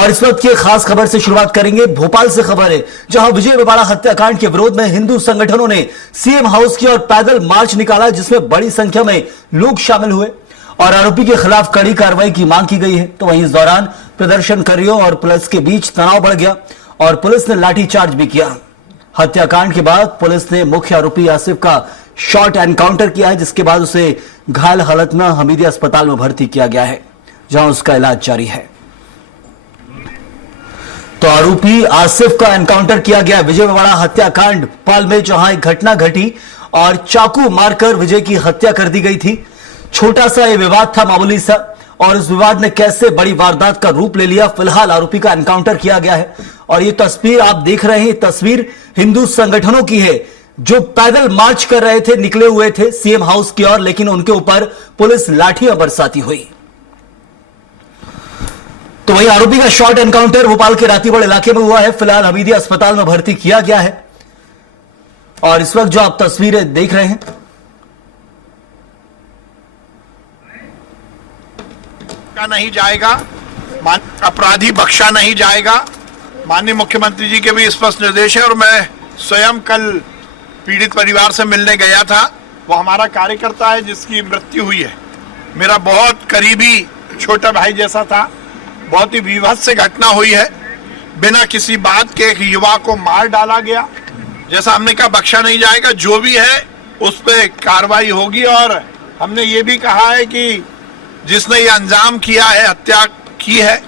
और इस वक्त की खास खबर से शुरुआत करेंगे। भोपाल से खबर है, जहां विजय मेवाड़ा हत्याकांड के विरोध में हिंदू संगठनों ने सीएम हाउस की ओर पैदल मार्च निकाला, जिसमें बड़ी संख्या में लोग शामिल हुए और आरोपी के खिलाफ कड़ी कार्रवाई की मांग की गई है। तो वहीं इस दौरान प्रदर्शनकारियों और पुलिस के बीच तनाव बढ़ गया और पुलिस ने लाठीचार्ज भी किया। हत्याकांड के बाद पुलिस ने मुख्य आरोपी आसिफ का शॉर्ट एनकाउंटर किया है, जिसके बाद उसे घायल हालत में हमीदिया अस्पताल में भर्ती किया गया है, जहां उसका इलाज जारी है। तो आरोपी आसिफ का एनकाउंटर किया गया विजय मेवाड़ा हत्याकांड भोपाल में, जहां एक घटना घटी और चाकू मारकर विजय की हत्या कर दी गई थी। छोटा सा यह विवाद था, मामूली सा, और इस विवाद ने कैसे बड़ी वारदात का रूप ले लिया। फिलहाल आरोपी का एनकाउंटर किया गया है और ये तस्वीर आप देख रहे हैं, तस्वीर हिंदू संगठनों की है जो पैदल मार्च कर रहे थे, निकले हुए थे सीएम हाउस की ओर, लेकिन उनके ऊपर पुलिस लाठियां बरसाती हुई। तो वही आरोपी का शॉर्ट एनकाउंटर भोपाल के रातीबड़ इलाके में हुआ है। फिलहाल हमीदिया अस्पताल में भर्ती किया गया है और इस वक्त जो आप तस्वीरें देख रहे हैं, नहीं जाएगा, अपराधी बख्शा नहीं जाएगा। माननीय मुख्यमंत्री जी के भी स्पष्ट निर्देश है और मैं स्वयं कल पीड़ित परिवार से मिलने गया था। वो हमारा कार्यकर्ता है जिसकी मृत्यु हुई है, मेरा बहुत करीबी छोटा भाई जैसा था। बहुत ही विभत्स से घटना हुई है, बिना किसी बात के एक युवा को मार डाला गया। जैसा हमने कहा, बख्शा नहीं जाएगा, जो भी है उस पर कार्रवाई होगी। और हमने ये भी कहा है कि जिसने ये अंजाम किया है, हत्या की है,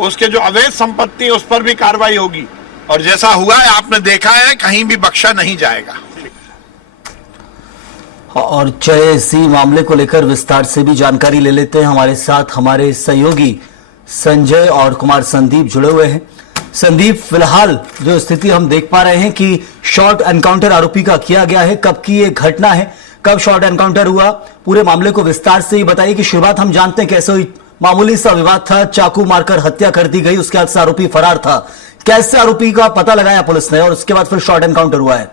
उसके जो अवैध संपत्ति है उस पर भी कार्रवाई होगी। और जैसा हुआ है आपने देखा है, कहीं भी बख्शा नहीं जाएगा। और चलिए इसी मामले को लेकर विस्तार से भी जानकारी ले लेते हैं। हमारे साथ हमारे सहयोगी संजय और कुमार संदीप जुड़े हुए हैं। संदीप, फिलहाल जो स्थिति हम देख पा रहे हैं कि शॉर्ट एनकाउंटर आरोपी का किया गया है, कब की ये घटना है, कब शॉर्ट एनकाउंटर हुआ, पूरे मामले को विस्तार से ही बताइए कि शुरुआत हम जानते हैं कैसे हुई। मामूली सा विवाद था, चाकू मारकर हत्या कर दी गई, उसके बाद से आरोपी फरार था। कैसे आरोपी का पता लगाया पुलिस ने और उसके बाद फिर शॉर्ट एनकाउंटर हुआ है?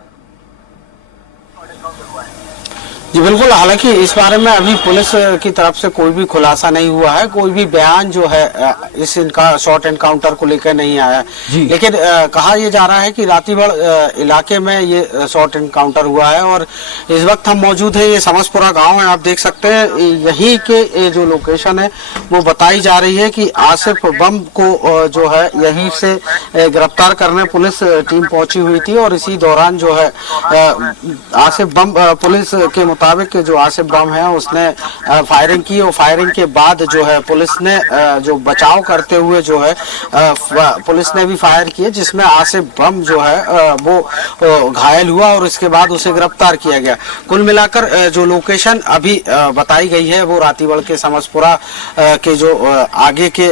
जी बिल्कुल, हालांकि इस बारे में अभी पुलिस की तरफ से कोई भी खुलासा नहीं हुआ है, कोई भी बयान जो है इस इनका शॉर्ट एनकाउंटर को लेकर नहीं आया। लेकिन कहा यह जा रहा है कि रातीबड़ इलाके में ये शॉर्ट एनकाउंटर हुआ है और इस वक्त हम मौजूद हैं, ये समसपुरा गांव है, आप देख सकते हैं। यही के जो लोकेशन है वो बताई जा रही है कि आसिफ बम को जो है यहीं से गिरफ्तार करने पुलिस टीम पहुंची हुई थी और इसी दौरान जो है आसिफ बम पुलिस के मुताबिक जो आसिफ बम है उसने फायरिंग की और फायरिंग के बाद जो है पुलिस ने जो बचाव करते हुए जो है पुलिस ने भी फायर किए, जिसमें आसिफ बम जो है वो घायल हुआ और इसके बाद उसे गिरफ्तार किया गया। कुल मिलाकर जो लोकेशन अभी बताई गई है वो रातीबड़ के समसपुरा के जो आगे के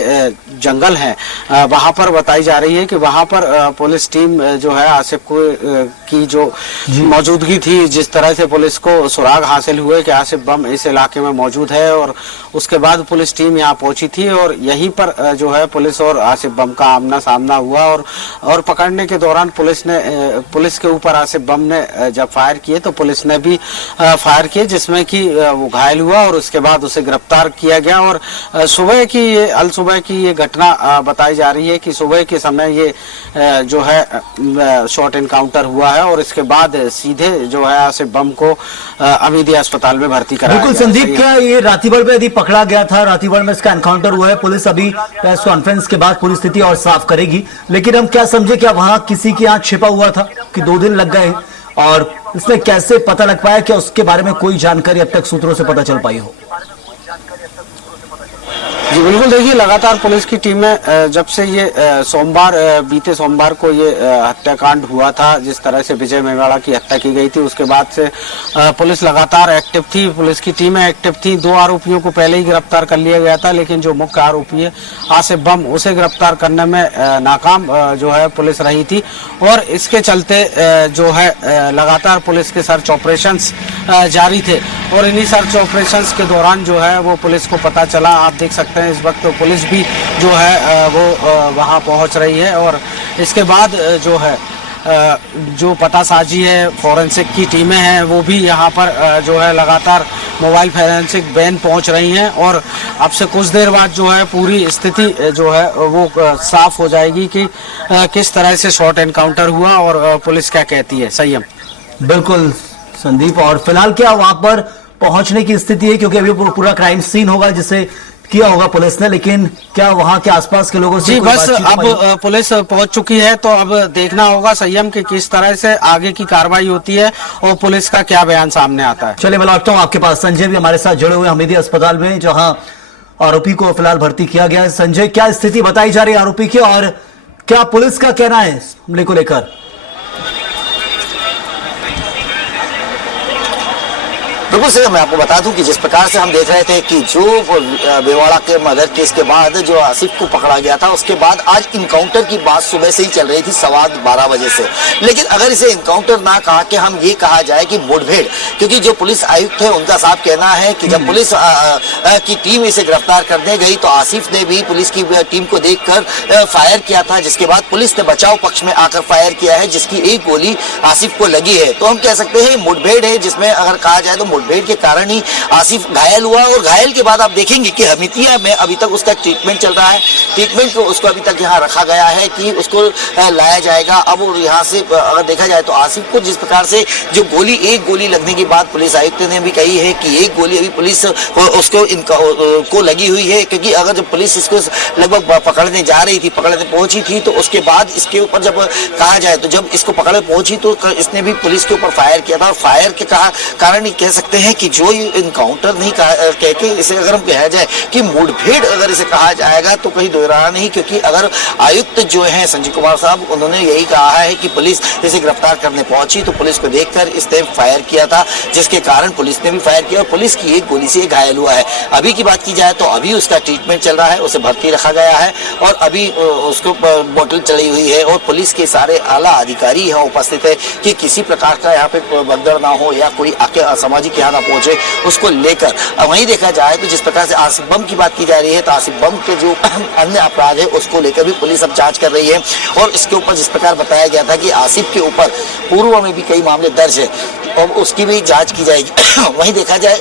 जंगल हैं वहां पर बताई जा रही है कि वहां पर पुलिस टीम जो है आसिफ की जो मौजूदगी थी, जिस तरह से पुलिस को सुराग हासिल हुए कि आसिफ बम इस इलाके में मौजूद है और उसके बाद पुलिस टीम यहां पहुंची थी और यहीं पर जो है पुलिस और आसिफ बम का आमना सामना हुआ और पकड़ने के दौरान पुलिस के ऊपर आसिफ बम ने जब फायर किए तो पुलिस ने भी फायर किए, जिसमें कि वो घायल हुआ और उसके बाद उसे गिरफ्तार किया गया। और सुबह की अल सुबह की ये घटना बताई जा रही है कि सुबह के समय ये जो है शॉर्ट एनकाउंटर हुआ है और इसके बाद सीधे जो है आसिफ बम को हमीदिया अस्पताल में भर्ती कराया गया। बिल्कुल संदीप, क्या ये रातीबड़ में यदि पकड़ा गया था, रातीबड़ में इसका एनकाउंटर हुआ है, पुलिस अभी प्रेस कॉन्फ्रेंस के बाद पूरी स्थिति और साफ करेगी, लेकिन हम क्या समझे, क्या वहां किसी के यहाँ छिपा हुआ था कि 2 दिन लग गए और इसमें कैसे पता लग पाया, क्या उसके बारे में कोई जानकारी अब तक सूत्रों से पता चल पाई हो? जी बिल्कुल, देखिए लगातार पुलिस की टीमें जब से ये बीते सोमवार को ये हत्याकांड हुआ था, जिस तरह से विजय मेवाड़ा की हत्या की गई थी, उसके बाद से पुलिस लगातार एक्टिव थी, पुलिस की टीमें एक्टिव थी। 2 आरोपियों को पहले ही गिरफ्तार कर लिया गया था, लेकिन जो मुख्य आरोपी है आसिफ बम, उसे गिरफ्तार करने में नाकाम जो है पुलिस रही थी और इसके चलते जो है लगातार पुलिस के सर्च ऑपरेशंस जारी थे और इन्हीं सर्च ऑपरेशंस के दौरान जो है वो पुलिस को पता चला। आप देख सकते हैं इस वक्त तो पुलिस भी जो है वो वहां पहुंच रही है और इसके बाद जो है जो पतासाजी है, फॉरेंसिक की टीमें हैं, वो भी यहाँ पर जो है लगातार मोबाइल फोरेंसिक वैन पहुंच रही हैं और अब से कुछ देर बाद जो है पूरी स्थिति जो है वो साफ हो जाएगी कि किस तरह से शॉर्ट एनकाउंटर हुआ और पुलिस क्या कहती है। संयम। बिल्कुल संदीप, और फिलहाल क्या वहां पर पहुंचने की स्थिति है, क्योंकि अभी पूरा क्राइम सीन होगा जिसे किया होगा पुलिस ने, लेकिन क्या वहां के आसपास के लोगों से जी कोई बस बातचीत अब हुई? पुलिस पहुंच चुकी है, तो अब देखना होगा संयम कि किस तरह से आगे की कार्रवाई होती है और पुलिस का क्या बयान सामने आता है। चलिए मैं लौटता हूं आपके पास। संजय भी हमारे साथ जुड़े हुए हमीदी अस्पताल में, जहां आरोपी को फिलहाल भर्ती किया गया है। संजय, क्या स्थिति बताई जा रही है आरोपी की और क्या पुलिस का कहना है इस हमले को लेकर? बिल्कुल सही। मैं आपको बता दूं कि जिस प्रकार से हम देख रहे थे कि जो बेवाड़ा के मर्डर केस के बाद जो आसिफ को पकड़ा गया था, उसके बाद आज इनकाउंटर की बात सुबह से ही चल रही थी 12:15 बजे से। लेकिन अगर इसे इनकाउंटर ना कहा कि हम ये कहा जाए कि मुठभेड़, क्योंकि जो पुलिस आयुक्त है उनका साफ कहना है कि जब पुलिस की टीम इसे गिरफ्तार करने गई तो आसिफ ने भी पुलिस की टीम को देखकर फायर किया था, जिसके बाद पुलिस ने बचाव पक्ष में आकर फायर किया है, जिसकी एक गोली आसिफ को लगी है। तो हम कह सकते हैं मुठभेड़ है, जिसमें अगर कहा जाए तो मुठभेड़ के कारण ही आसिफ घायल हुआ। और घायल के बाद आप देखेंगे कि हमीदिया में अभी तक उसका ट्रीटमेंट चल रहा है। ट्रीटमेंट को उसको अभी तक यहाँ रखा गया है कि उसको लाया जाएगा। अब यहाँ से अगर देखा जाए तो आसिफ को जिस प्रकार से जो एक गोली लगने के बाद पुलिस आयुक्त ने भी कही है कि एक गोली अभी पुलिस उसको को लगी हुई है, क्योंकि अगर जब पुलिस इसको लगभग पकड़ने जा रही थी, पकड़ने पहुंची थी, तो उसके बाद इसके ऊपर जब कहा जाए तो जब इसको पकड़ने पहुंची तो इसने भी पुलिस के ऊपर फायर किया था। और फायर के कारण ही कह सकते हैं कि जो ये इनकाउंटर नहीं कह के इसे अगर हम कहा जाए कि मुठभेड़ अगर इसे कहा जाएगा तो कहीं दो राह नहीं, क्योंकि अगर आयुक्त जो है संजय कुमार साहब, उन्होंने यही कहा है कि पुलिस इसे गिरफ्तार करने पहुंची तो पुलिस को देखकर इसने फायर किया था, जिसके कारण पुलिस ने भी फायर किया और पुलिस की एक गोली से घायल हुआ है। अभी की बात की जाए तो अभी उसका ट्रीटमेंट चल रहा है, उसे भर्ती रखा गया है और अभी उसको बोतल चढ़ी हुई है और पुलिस के सारे आला अधिकारी यहाँ उपस्थित है कि किसी प्रकार का यहाँ पे भगदड़ ना हो या कोई आके असामाजिक यहाँ ना पहुंचे, उसको लेकर। वहीं देखा जाए तो जिस प्रकार से आसिफ बम की बात की जा रही है तो आसिफ बम के जो अन्य अपराध है उसको लेकर भी पुलिस अब जांच कर रही है। और इसके ऊपर जिस प्रकार बताया गया था कि आसिफ के ऊपर पूर्व में भी कई मामले दर्ज है और उसकी भी जांच की जाएगी। वहीं देखा जाए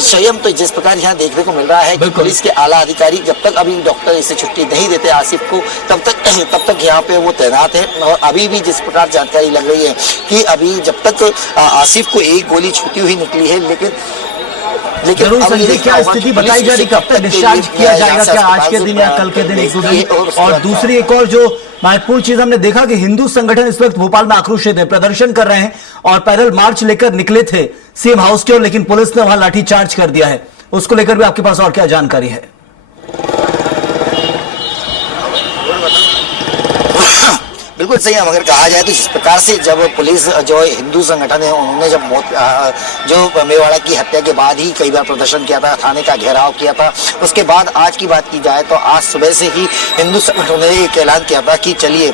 संयम, तो जिस प्रकार यहाँ देखने को मिल रहा है कि पुलिस के आला अधिकारी जब तक अभी डॉक्टर इसे छुट्टी नहीं देते आसिफ को, तब तक यहाँ पे वो तैनात है। और अभी भी जिस प्रकार जानकारी लग रही है कि अभी जब तक आसिफ को एक गोली छूटी हुई निकली है, लेकिन जरूर संजय, क्या स्थिति बताई जा रही, कब तक डिस्चार्ज किया जाएगा, क्या आज के दिन या कल के दिन, एक दो दिन? और दूसरी एक और जो महत्वपूर्ण चीज हमने देखा कि हिंदू संगठन इस वक्त भोपाल में आक्रोशित है, प्रदर्शन कर रहे हैं और पैदल मार्च लेकर निकले थे सीएम हाउस की ओर, लेकिन पुलिस ने वहां लाठीचार्ज कर दिया है। उसको लेकर भी आपके पास और क्या जानकारी है? बिल्कुल सही। हम अगर कहा जाए तो जिस प्रकार से जब पुलिस जो हिंदू संगठन है उन्होंने जब जो मेवाड़ा की हत्या के बाद ही कई बार प्रदर्शन किया था, थाने का घेराव किया था, उसके बाद आज की बात की जाए तो आज सुबह से ही हिंदू संगठनों ने एक ऐलान किया था कि चलिए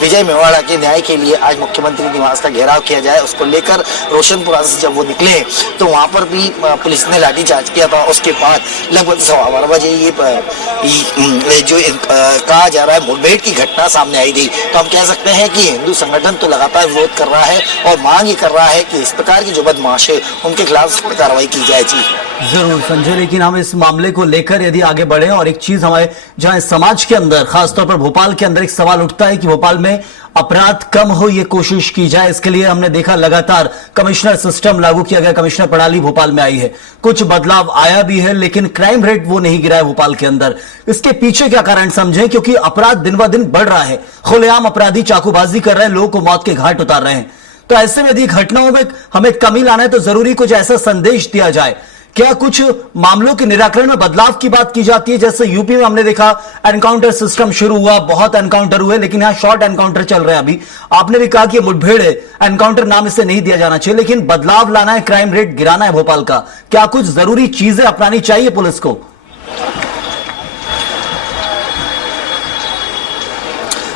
विजय मेवाड़ा के न्याय के लिए आज मुख्यमंत्री निवास का घेराव किया जाए। उसको लेकर रोशनपुरा से जब वो निकले तो वहाँ पर भी पुलिस ने लाठीचार्ज किया था। उसके बाद लगभग 12:15 बजे ये जो कहा जा रहा है मुठभेड़ की घटना सामने आई थी। तो कह सकते हैं कि हिंदू संगठन तो लगातार विरोध कर रहा है और मांग ही कर रहा है कि इस प्रकार की जो बदमाश है उनके खिलाफ कार्रवाई की जाए। जी जरूर संजय, लेकिन हम इस मामले को लेकर यदि आगे बढ़े और एक चीज हमारे जहां समाज के अंदर, खासतौर पर भोपाल के अंदर एक सवाल उठता है कि भोपाल में अपराध कम हो, ये कोशिश की जाए। इसके लिए हमने देखा लगातार कमिश्नर सिस्टम लागू किया गया, कमिश्नर प्रणाली भोपाल में आई है, कुछ बदलाव आया भी है, लेकिन क्राइम रेट वो नहीं गिरा है भोपाल के अंदर। इसके पीछे क्या कारण समझें? क्योंकि अपराध दिन ब दिन बढ़ रहा है, खुलेआम अपराधी चाकूबाजी कर रहे हैं, लोगों को मौत के घाट उतार रहे हैं। तो ऐसे में यदि घटनाओं में हमें कमी लाना है तो जरूरी कुछ ऐसा संदेश दिया जाए। क्या कुछ मामलों के निराकरण में बदलाव की बात की जाती है? जैसे यूपी में हमने देखा एनकाउंटर सिस्टम शुरू हुआ, बहुत एनकाउंटर हुए, लेकिन यहां शॉर्ट एनकाउंटर चल रहे हैं। अभी आपने भी कहा कि मुठभेड़ है, एनकाउंटर नाम इसे नहीं दिया जाना चाहिए, लेकिन बदलाव लाना है, क्राइम रेट गिराना है भोपाल का। क्या कुछ जरूरी चीजें अपनानी चाहिए पुलिस को?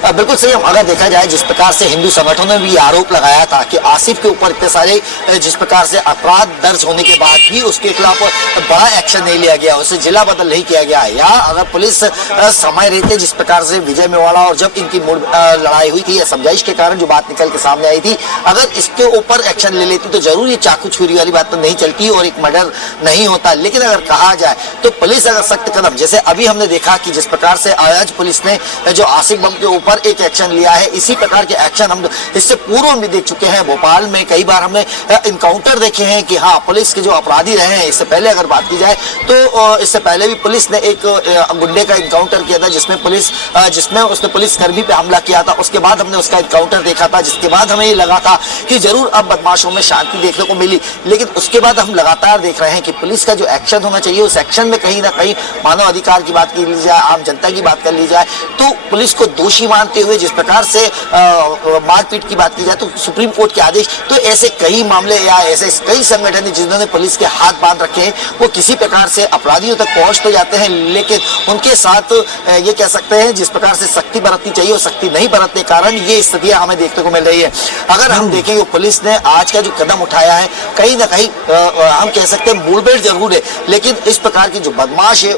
बिल्कुल सही। अगर देखा जाए जिस प्रकार से हिंदू संगठनों ने भी आरोप लगाया था कि आसिफ के ऊपर इतने सारे जिस प्रकार से अपराध दर्ज होने के बाद भी उसके खिलाफ बड़ा एक्शन नहीं लिया गया, उसे जिला बदल नहीं किया गया, या अगर पुलिस समय रहते जिस प्रकार से विजय मेवाड़ा और जब इनकी लड़ाई हुई थी या समझाइश के कारण जो बात निकल के सामने आई थी, अगर इसके ऊपर एक्शन ले लेती तो जरूर ये चाकू छुरी वाली बात तो नहीं चलती और एक मर्डर नहीं होता। लेकिन अगर कहा जाए तो पुलिस अगर सख्त कदम, जैसे अभी हमने देखा कि जिस प्रकार से आज पुलिस ने जो आसिफ बम के ऊपर एक एक्शन लिया है, इसी प्रकार के एक्शन हम इससे पूर्व भी देख चुके हैं। भोपाल में कई बार हमने इनकाउंटर देखे हैं कि हाँ, पुलिस के जो अपराधी रहे हैं, इससे पहले अगर बात की जाए तो इससे पहले भी पुलिस ने एक गुंडे का इनकाउंटर किया था जिसमें उसने पुलिस कर्मी पे हमला किया था। उसके बाद हमने उसका इनकाउंटर देखा था, जिसके बाद हमें ये लगा था कि जरूर अब बदमाशों में शांति देखने को मिली। लेकिन उसके बाद हम लगातार देख रहे हैं कि पुलिस का जो एक्शन होना चाहिए, उस एक्शन में कहीं ना कहीं मानव अधिकार की बात की ली जाए, आम जनता की बात कर ली जाए, तो पुलिस को दोषी मानते हुए जिस प्रकार से मारपीट की बात की जाए तो सुप्रीम कोर्ट के आदेश, तो ऐसे कई मामले या ऐसे कई संगठन हैं जिन्होंने पुलिस के हाथ बांध रखे हैं, वो किसी प्रकार से अपराधियों तक पहुंच तो जाते हैं, लेकिन उनके साथ ये कह सकते हैं जिस प्रकार से सख्ती बरतनी चाहिए वो सख्ती नहीं बरतने के कारण ये स्थितियां हमें देखने को मिल रही है। अगर हम देखें कि पुलिस ने आज का जो कदम उठाया है, कहीं ना कहीं हम कह सकते हैं मुठभेड़ जरूर है, लेकिन इस प्रकार की जो बदमाश है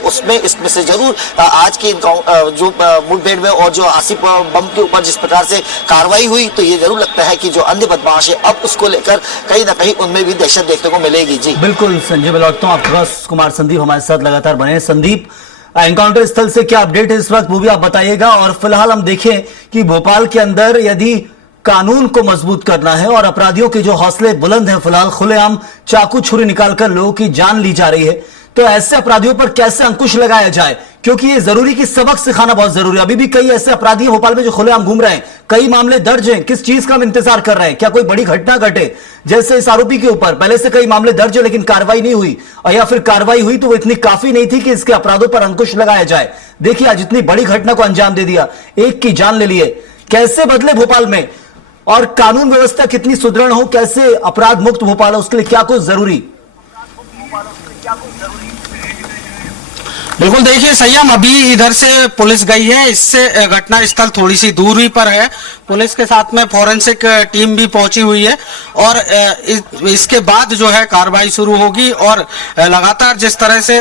इसमें से जरूर आज की जो मुठभेड़ में और जो आसिफ बम के ऊपर जिस प्रकार से कार्रवाई हुई, तो ये जरूर लगता है कि जो अन्य बदमाश है अब उसको लेकर कहीं ना कहीं उनमें भी दहशत देखने को मिलेगी। जी बिल्कुल संजय, मैं लौटता हूं आपके पास। कुमार संदीप हमारे साथ लगातार बने हैं। संदीप, एनकाउंटर स्थल से क्या अपडेट है इस वक्त, वो भी आप बताइएगा। और फिलहाल हम देखें कि भोपाल के अंदर यदि कानून को मजबूत करना है और अपराधियों के जो हौसले बुलंद हैं, फिलहाल खुलेआम चाकू छुरी निकालकर लोगों की जान ली जा रही है, तो ऐसे अपराधियों पर कैसे अंकुश लगाया जाए, क्योंकि ये जरूरी कि सबक सिखाना बहुत जरूरी है। अभी भी कई ऐसे अपराधी भोपाल में जो खुलेआम घूम रहे हैं, कई मामले दर्ज हैं, किस चीज का हम इंतजार कर रहे हैं? क्या कोई बड़ी घटना घटे? जैसे इस आरोपी के ऊपर पहले से कई मामले दर्ज है लेकिन कार्रवाई नहीं हुई, और या फिर कार्रवाई हुई तो वो इतनी काफी नहीं थी कि इसके अपराधों पर अंकुश लगाया जाए। देखिए आज इतनी बड़ी घटना को अंजाम दे दिया, एक की जान ले लिए। कैसे बदले भोपाल में, और कानून व्यवस्था कितनी सुदृढ़ हो, कैसे अपराध मुक्त भोपाल हो, उसके लिए क्या कुछ जरूरी? बिल्कुल, देखिए संयम, अभी इधर से पुलिस गई है, इससे घटना स्थल थोड़ी सी दूरी पर है। पुलिस के साथ में फॉरेंसिक टीम भी पहुंची हुई है और इसके बाद जो है कार्रवाई शुरू होगी। और लगातार जिस तरह से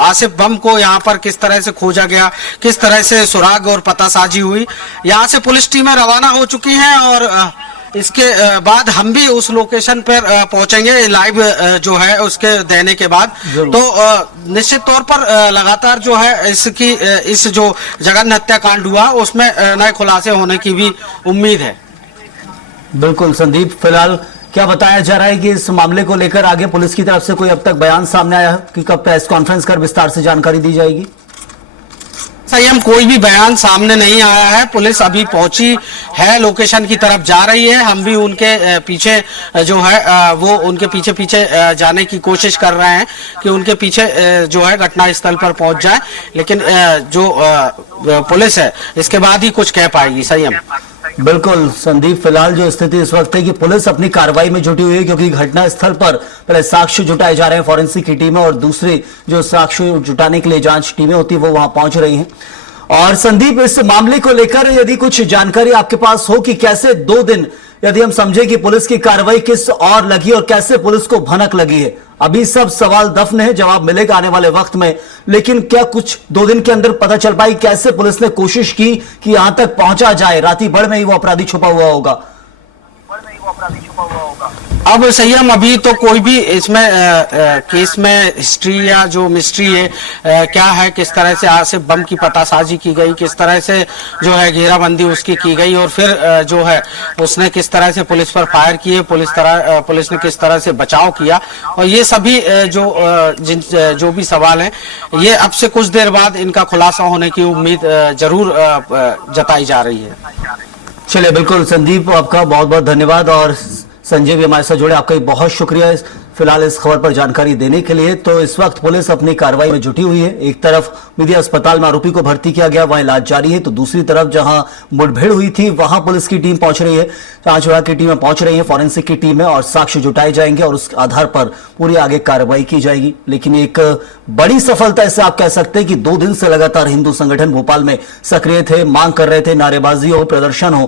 आसिफ बम को यहाँ पर किस तरह से खोजा गया, किस तरह से सुराग और पतासाजी हुई, यहाँ से पुलिस टीमें रवाना हो चुकी हैं और इसके बाद हम भी उस लोकेशन पर पहुंचेंगे लाइव जो है उसके देने के बाद। तो निश्चित तौर पर लगातार जो है इस जो जघन्य हत्याकांड हुआ उसमें नए खुलासे होने की भी उम्मीद है। बिल्कुल संदीप, फिलहाल क्या बताया जा रहा है कि इस मामले को लेकर आगे पुलिस की तरफ से कोई अब तक बयान सामने आया है कि कब प्रेस कॉन्फ्रेंस कर विस्तार से जानकारी दी जाएगी? संयम, कोई भी बयान सामने नहीं आया है। पुलिस अभी पहुंची है, लोकेशन की तरफ जा रही है। हम भी उनके पीछे जो है वो उनके पीछे पीछे जाने की कोशिश कर रहे हैं कि उनके पीछे जो है घटना स्थल पर पहुंच जाए, लेकिन जो पुलिस है इसके बाद ही कुछ कह पाएगी। संयम, बिल्कुल संदीप, फिलहाल जो स्थिति इस वक्त है कि पुलिस अपनी कार्रवाई में जुटी हुई है, क्योंकि घटना स्थल पर पहले साक्ष्य जुटाए जा रहे हैं, फॉरेंसिक की टीमें, और दूसरी जो साक्ष्य जुटाने के लिए जांच टीमें होती है वो वहां पहुंच रही हैं। और संदीप, इस मामले को लेकर यदि कुछ जानकारी आपके पास हो कि कैसे 2 दिन यदि हम समझे कि पुलिस की कार्रवाई किस और लगी और कैसे पुलिस को भनक लगी है, अभी सब सवाल दफन है, जवाब मिलेगा आने वाले वक्त में, लेकिन क्या कुछ 2 दिन के अंदर पता चल पाई कैसे पुलिस ने कोशिश की कि यहां तक पहुंचा जाए? राती भर में ही वो अपराधी छुपा हुआ होगा। अब संयम, अभी तो कोई भी इसमें केस में हिस्ट्री या जो मिस्ट्री है क्या है, किस तरह से आसिफ बम की पतासाजी की गई, किस तरह से जो है घेराबंदी उसकी की गई, और फिर जो है उसने किस तरह से पुलिस पर फायर किए, पुलिस ने किस तरह से बचाव किया, और ये सभी जो भी सवाल हैं, ये अब से कुछ देर बाद इनका खुलासा होने की उम्मीद जरूर जताई जा रही है। चलिए, बिल्कुल संदीप, आपका बहुत बहुत धन्यवाद, और संजय भी हमारे साथ जुड़े, आपका बहुत शुक्रिया। फिलहाल इस खबर पर जानकारी देने के लिए तो इस वक्त पुलिस अपनी कार्रवाई में जुटी हुई है। एक तरफ मीडिया अस्पताल में आरोपी को भर्ती किया गया, वहां इलाज जारी है, तो दूसरी तरफ जहां मुठभेड़ हुई थी वहां पुलिस की टीम पहुंच रही है, जांच विभाग की टीमें पहुंच रही है, फॉरेंसिक की टीम है और साक्ष्य जुटाए जाएंगे और उस आधार पर पूरी आगे कार्रवाई की जाएगी। लेकिन एक बड़ी सफलता इसे आप कह सकते हैं कि 2 दिन से लगातार हिंदू संगठन भोपाल में सक्रिय थे, मांग कर रहे थे, नारेबाजी हो, प्रदर्शन हो,